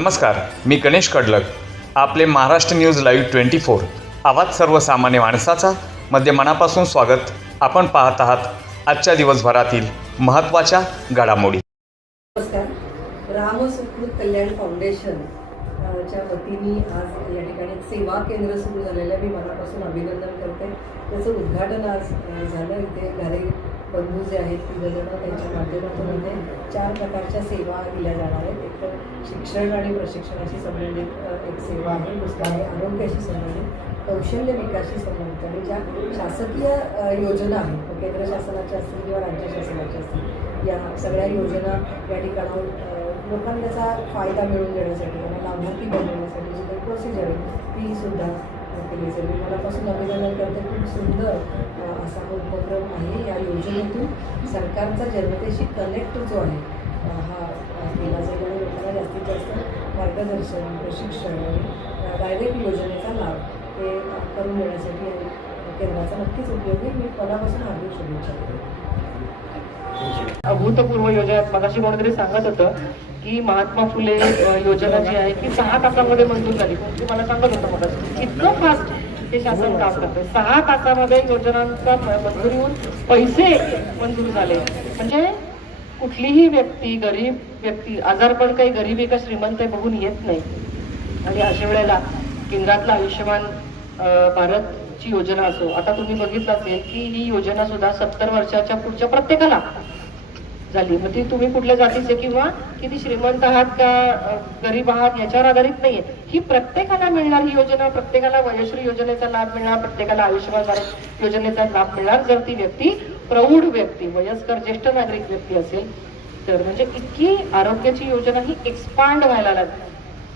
नमस्कार, मी गणेश कडलक. आपले Maharashtra news live 24 आवाज सर्वसामान्य माणसाचा मध्ये मनापासून स्वागत. आपण पाहत आहात आजच्या दिवसभरातील महत्त्वाच्या घडामोडी. नमस्कार. रामसुकृत कल्याण फाउंडेशन च्या वतीने आज या ठिकाणी सेवा केंद्र सुरू झालेलं आहे. मी मनापासून अभिनंदन करते. त्याचं उद्घाटन आज झालं. इथे घरे बंधू जे आहेत तिघजण त्यांच्या माध्यमातून 4 प्रकारच्या सेवा दिल्या जाणार आहेत. एक तर शिक्षण आणि प्रशिक्षणाशी संबंधित एक सेवा आहे, दुसरा आहे आरोग्याशी संबंधित, कौशल्य विकासाशी संबंधित आणि ज्या शासकीय योजना आहेत केंद्र शासनाच्या असतील किंवा राज्य शासनाच्या असतील या सगळ्या योजना या ठिकाणाहून लोकांना त्याचा फायदा मिळवून देण्यासाठी त्यांना लाभार्थी बनवण्यासाठी जी काही प्रोसिजर आहे ती सुद्धा केली जाईल. मी मनापासून अभिनंदन करते. खूप सुंदर असा उपक्रम आहे. या योजनेतून सरकारचा जनतेशी कनेक्ट जो आहे हा केला जाईल आणि लोकांना जास्तीत जास्त मार्गदर्शन, प्रशिक्षण आणि डायरेक्ट योजनेचा लाभ हे करून देण्यासाठी केंद्राचा नक्कीच उपयोग आहे. मी मनापासून हार्दिक शुभेच्छा देते. अभूतपूर्व योजना मगाशी कोणीतरी सांगत होतं की महात्मा फुले योजना जी आहे ती 6 तासामध्ये मंजूर झाली. म्हणजे मला सांगत होतं मगाशी इतकं फास्ट हे शासन काम करतं. 6 तासामध्ये योजनांचा मंजुरी होऊन पैसे मंजूर झाले. म्हणजे कुठलीही व्यक्ती, गरीब व्यक्ती, आजारपण काही गरीब आहे का श्रीमंत आहे बघून येत नाही. आणि अशा वेळेला केंद्रातला आयुष्यमान भारतची योजना असो, आता तुम्ही बघितलं असेल की ही योजना सुद्धा 70 वर्षाच्या पुढच्या प्रत्येकाला झाली. मग ती तुम्ही कुठल्या जातीचे किंवा किती श्रीमंत आहात का गरीब आहात याच्यावर आधारित नाहीये. ही प्रत्येकाला मिळणार ही योजना, प्रत्येकाला वयश्री योजनेचा लाभ मिळणार, प्रत्येकाला आयुष्यमान भारत योजनेचा लाभ मिळणार जर ती व्यक्ती प्रौढ व्यक्ती, वयस्कर ज्येष्ठ नागरिक व्यक्ती असेल तर. म्हणजे इतकी आरोग्याची योजना ही एक्सपांड व्हायला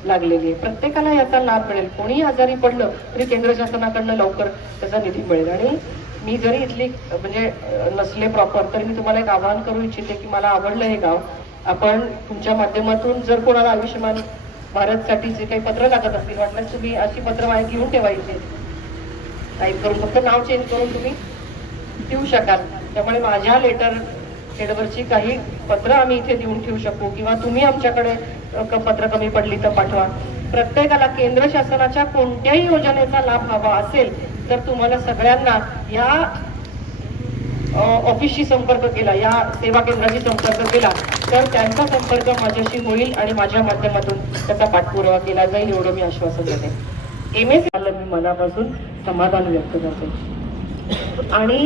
लागलेली आहे. प्रत्येकाला याचा लाभ मिळेल. कोणीही आजारी पडलं तरी केंद्र शासनाकडनं लवकर त्याचा निधी मिळेल. आणि मी जरी इथली म्हणजे नसले प्रॉपर तरी मी तुम्हाला एक आवाहन करू इच्छिते की मला आवडलं हे गाव. आपण तुमच्या माध्यमातून जर कोणाला आयुष्यमान भारतसाठी जे काही पत्र लागत असतील वाटल्यास तुम्ही अशी पत्र माझ्या घेऊन ठेवायची, टाईप करून फक्त नाव चेंज करून तुम्ही देऊ शकाल. त्यामुळे माझ्या लेटर हेडवरची काही पत्र आम्ही इथे देऊन ठेवू शकू किंवा तुम्ही आमच्याकडे पत्र कमी पडली तर पाठवा. प्रत्येकाला केंद्र शासनाच्या कोणत्याही योजनेचा लाभ हवा असेल तर तुम्हाला सगळ्यांना या ऑफिसशी संपर्क केला, या सेवा केंद्राशी संपर्क केला तर त्यांचा संपर्क माझ्याशी होईल आणि माझ्या माध्यमातून त्याचा पाठपुरावा केला जाईल एवढं मी आश्वासन देते. MS मी मनापासून समाधान व्यक्त करते. आणि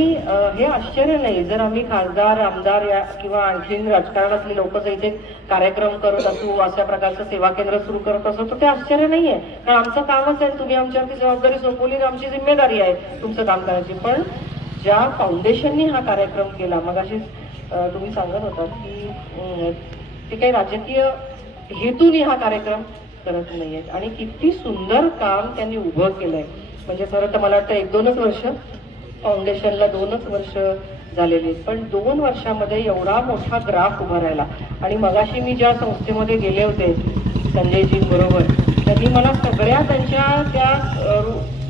हे आश्चर्य नाही जर आम्ही खासदार, आमदार या किंवा आणखीन राजकारणातले लोक जर इथे कार्यक्रम करत असू, अशा प्रकारचं सेवा केंद्र सुरू करत असू तर ते आश्चर्य नाहीये. कारण आमचं कामच आहे. तुम्ही आमच्यावरती जबाबदारी सोपवली तर आमची जिम्मेदारी आहे तुमचं काम करायची. पण ज्या फाउंडेशननी हा कार्यक्रम केला, मग अशीच तुम्ही सांगत होता की ते काही राजकीय हेतूने हा कार्यक्रम करत नाहीयेत. आणि किती सुंदर काम त्यांनी उभं केलंय. म्हणजे खरं तर मला वाटतं 1-2च वर्ष फाउंडेशनला, 2च वर्ष झालेली, पण 2 वर्षामध्ये एवढा मोठा ग्राफ उभा राहिला. आणि मगाशी मी ज्या संस्थेमध्ये गेले होते संजयजी बरोबर, त्यांनी मला सगळ्या त्यांच्या त्या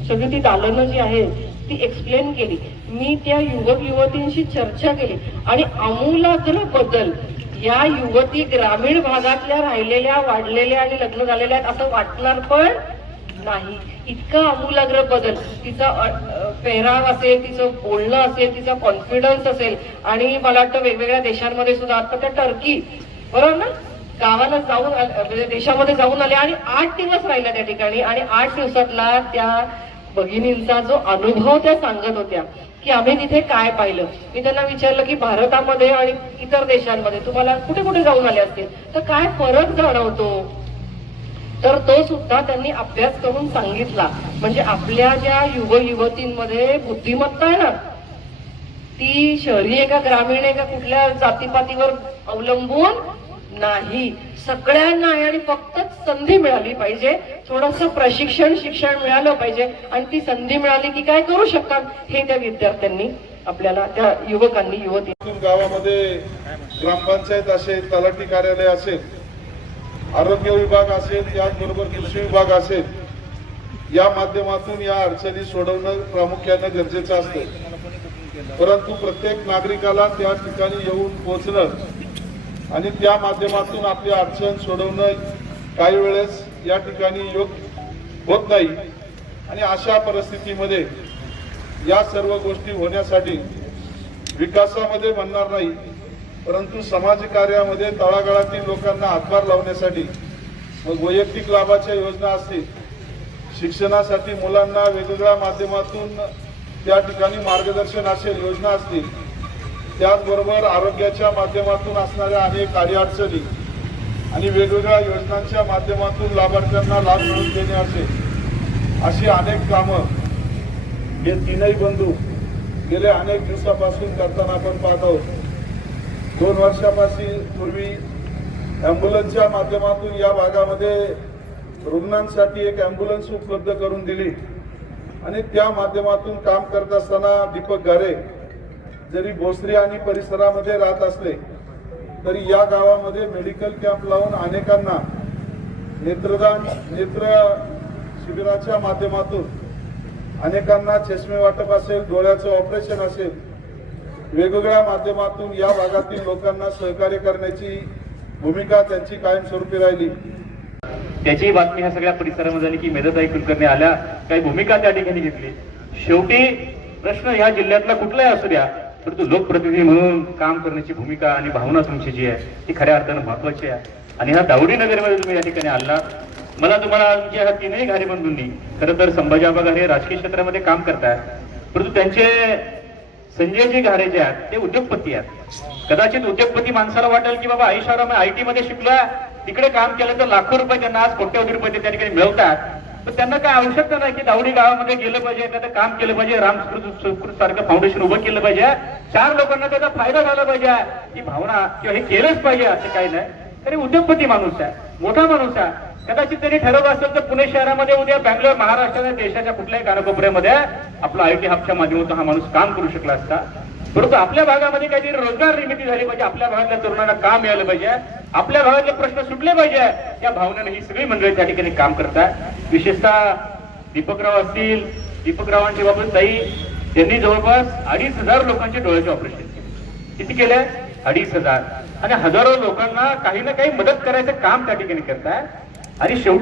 सगळी ती दालनं जी आहे ती एक्सप्लेन केली. मी त्या युवक युवतींशी चर्चा केली आणि आमूलाग्र बदल या युवती ग्रामीण भागातल्या राहिलेल्या, वाढलेल्या आणि लग्न झालेल्या आहेत असं वाटणार पण नाही. इतका आमूलाग्र बदल, तिचा पेहराव असेल, तिचं बोलणं असेल, तिचा कॉन्फिडन्स असेल. आणि मला वाटतं वेगवेगळ्या देशांमध्ये सुद्धा आता त्या टर्की बरोबर ना गावाला जाऊन देशामध्ये जाऊन आल्या आणि 8 दिवस राहिल्या त्या ठिकाणी. आणि 8 दिवसातला त्या भगिनींचा जो अनुभव त्या सांगत होत्या की आम्ही तिथे काय पाहिलं. मी त्यांना विचारलं की भारतामध्ये आणि इतर देशांमध्ये तुम्हाला कुठे कुठे जाऊन आले असतील तर काय फरक जाणवतो, तर तो सुद्धा त्यांनी अभ्यास करून सांगितला. म्हणजे आपल्या ज्या युवतींमध्ये बुद्धिमत्ता आहे ना ती शहरी आहे का ग्रामीण आहे का कुठल्या जातीपातीवर अवलंबून नाही, सगळ्यांना आहे. आणि फक्त संधी मिळाली पाहिजे, थोडंसं शिक्षण मिळालं पाहिजे आणि ती संधी मिळाली की काय करू शकतात हे त्या विद्यार्थ्यांनी आपल्याला, त्या युवकांनी, युवती. गावामध्ये ग्रामपंचायत असेल, तलाठी कार्यालय असेल, आरोग्य विभाग असेल, त्याचबरोबर कृषी विभाग असेल, या माध्यमातून या अडचणी सोडवणं प्रामुख्याने गरजेचं असतं. परंतु प्रत्येक नागरिकाला त्या ठिकाणी येऊन पोहोचणं आणि त्या माध्यमातून आपली अडचण सोडवणं काही वेळेस या ठिकाणी योग्य होत नाही आणि अशा परिस्थितीमध्ये या सर्व गोष्टी होण्यासाठी विकासामध्ये म्हणणार नाही, परंतु समाजकार्यामध्ये तळागाळातील लोकांना हातभार लावण्यासाठी मग वैयक्तिक लाभाच्या योजना असतील, शिक्षणासाठी मुलांना वेगवेगळ्या माध्यमातून त्या ठिकाणी मार्गदर्शन असेल योजना असतील, त्याचबरोबर आरोग्याच्या माध्यमातून असणाऱ्या अनेक अडीअडचणी आणि वेगवेगळ्या योजनांच्या माध्यमातून लाभार्थ्यांना लाभ मिळवून देणे असेल, अशी अनेक कामं हे तीनही बंधू गेल्या अनेक दिवसापासून करताना आपण पाहत आहोत. 2 वर्षापासून पूर्वी ॲम्ब्युलन्सच्या माध्यमातून या भागामध्ये रुग्णांसाठी एक ॲम्ब्युलन्स उपलब्ध करून दिली आणि त्या माध्यमातून काम करत असताना दीपक गारे जरी भोसरी आणि परिसरामध्ये राहत असले तरी या गावामध्ये मेडिकल कॅम्प लावून अनेकांना नेत्र शिबिराच्या माध्यमातून अनेकांना चष्मे वाटप असेल, डोळ्याचं ऑपरेशन असेल, वेगवेगळ्या माध्यमातून या भागातील लोकांना सहकार्य करण्याची भूमिका त्यांची कायमस्वरूपी राहिली. त्याची बातमी ह्या सगळ्या परिसरामध्ये झाली की मेधाताई कुलकर्णी आल्या, काही भूमिका त्या ठिकाणी घेतली. शेवटी प्रश्न ह्या जिल्ह्यातला कुठलाही असू द्या, परंतु लोकप्रतिनिधी म्हणून काम करण्याची भूमिका आणि भावना तुमची जी आहे ती खऱ्या अर्थानं महत्वाची आहे. आणि ह्या दावडी नगरमध्ये तुम्ही या ठिकाणी आलात, मला तुम्हाला तुमच्या ह्या तीनही घारी बंधूंनी खरं तर संभाजी आबा घारे राजकीय क्षेत्रामध्ये काम करतायत, परंतु त्यांचे संजयजी घारे जे आहेत ते उद्योगपती आहेत. कदाचित उद्योगपती माणसाला वाटेल की बाबा आयुष्यात आयटी मध्ये शिकलोय, तिकडे काम केलं तर लाखो रुपये त्यांना आज कोट्यवधी रुपये त्या ठिकाणी मिळवतात. पण त्यांना काय आवश्यकता नाही की दावडी गावामध्ये गेलं पाहिजे, त्याचं काम केलं पाहिजे, रामकृष्ण सारखं फाउंडेशन उभं केलं पाहिजे, 4 लोकांना त्याचा फायदा झाला पाहिजे ही भावना किंवा हे केलंच पाहिजे असं काही नाही. तरी उद्योगपती माणूस आहे, मोठा माणूस आहे. कदाचित त्यांनी ठरवलं असेल तर पुणे शहरामध्ये उद्या बँगलोर, महाराष्ट्राच्या देशाच्या कुठल्याही कानाकोपऱ्यामध्ये आपला आयटी हबच्या माध्यमातून हा माणूस काम करू शकला असता. परंतु आपल्या भागामध्ये काहीतरी रोजगार निर्मिती झाली पाहिजे, आपल्या भागातल्या तरुणांना काम मिळालं पाहिजे, आपल्या भागातले प्रश्न सुटले पाहिजे, या भावनेने ही सगळी मंडळी त्या ठिकाणी काम करतात. विशेषतः दीपकराव असतील, दीपकरावांच्या बाबत ताई त्यांनी जवळपास 2,500 लोकांचे डोळ्याचे ऑपरेशन केले. किती केले? 2,500. आणि हजारो लोकांना काही ना काही मदत करायचं काम त्या ठिकाणी करताय. आणि शेवटी